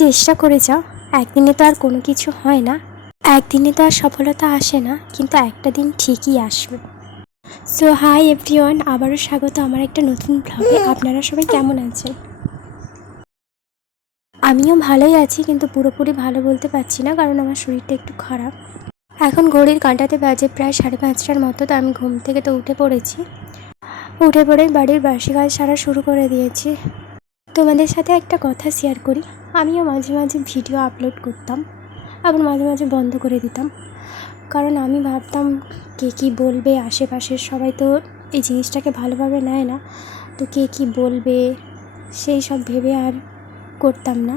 চেষ্টা করে যাও, একদিনে তো আর কোনো কিছু হয় না, একদিনে তো আর সফলতা আসে না, কিন্তু একটা দিন ঠিকই আসবে। সো হাই এভরিওয়ান, আবারও স্বাগত আমার একটা নতুন ব্লগে। আপনারা সবাই কেমন আছেন? আমিও ভালোই আছি, কিন্তু পুরোপুরি ভালো বলতে পারছি না, কারণ আমার শরীরটা একটু খারাপ। এখন ঘড়ির কাঁটাতে বাজে প্রায় 5:30টার মতো। তো আমি ঘুম থেকে তো উঠে পড়েছি, উঠে পড়ে বাড়ির বাসি কাজ সারা শুরু করে দিয়েছি। তোমাদের সাথে একটা কথা শেয়ার করি, আমিও মাঝে মাঝে ভিডিও আপলোড করতাম, আবার মাঝে মাঝে বন্ধ করে দিতাম, কারণ আমি ভাবতাম কে কী বলবে, আশেপাশের সবাই তো এই জিনিসটাকে ভালোভাবে নেয় না, তো কে কী বলবে সেই সব ভেবে আর করতাম না।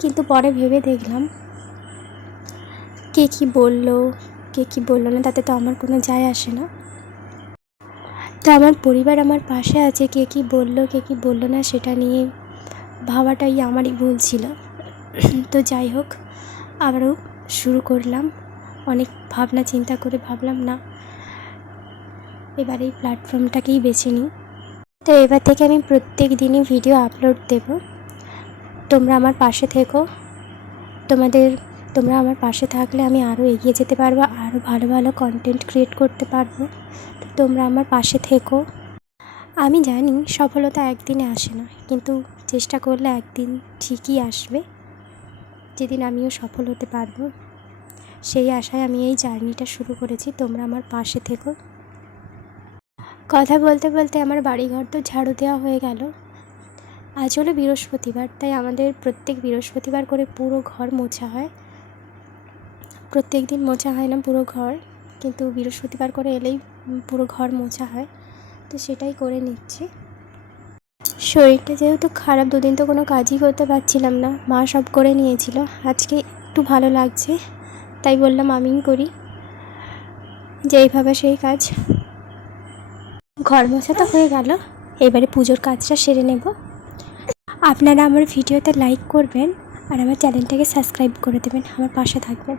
কিন্তু পরে ভেবে দেখলাম কে কী বললো কে কী বললো না, তাতে তো আমার কোনো যায় আসে না। তো আমার পরিবার আমার পাশে আছে, কে কী বললো কে কী বললো না সেটা নিয়ে ভাবাটাই আমারই ভুল ছিল। তো যাই হোক, আবারও শুরু করলাম। অনেক ভাবনা চিন্তা করে ভাবলাম না, এবার এই প্ল্যাটফর্মটাকেই বেছে নিই। তো এবার থেকে আমি প্রত্যেক দিনই ভিডিও আপলোড দেব। তোমরা আমার পাশে থেকো, তোমরা আমার পাশে থাকলে আমি আরও এগিয়ে যেতে পারবো, আরও ভালো ভালো কন্টেন্ট ক্রিয়েট করতে পারবো। তো তোমরা আমার পাশে থেকো। আমি জানি সফলতা একদিনে আসে না, কিন্তু চেষ্টা করলে একদিন ঠিকই আসবে, যেদিন আমিও সফল হতে পারবো। সেই আশায় আমি এই জার্নিটা শুরু করেছি। তোমরা আমার পাশে থেকো। কথা বলতে বলতে আমার বাড়িঘর তো ঝাড়ু দেওয়া হয়ে গেল। আজ হলো বৃহস্পতিবার, তাই আমাদের প্রত্যেক বৃহস্পতিবার করে পুরো ঘর মোছা হয়। প্রত্যেক দিন মোছা হয় না পুরো ঘর, কিন্তু বৃহস্পতিবার করে এলেই পুরো ঘর মোছা হয়, তো সেটাই করে নিচ্ছি। শরীরটা যেহেতু খারাপ, দুদিন তো কোনো কাজই করতে পারছিলাম না, মা সব করে নিয়েছিল। আজকে একটু ভালো লাগছে, তাই বললাম আমিই করি, যেইভাবে সেই কাজ। ঘর মোছা তো হয়ে গেল, এবারে পুজোর কাজটা সেরে নেব। আপনারা আমার ভিডিওতে লাইক করবেন আর আমার চ্যানেলটাকে সাবস্ক্রাইব করে দেবেন, আমার পাশে থাকবেন।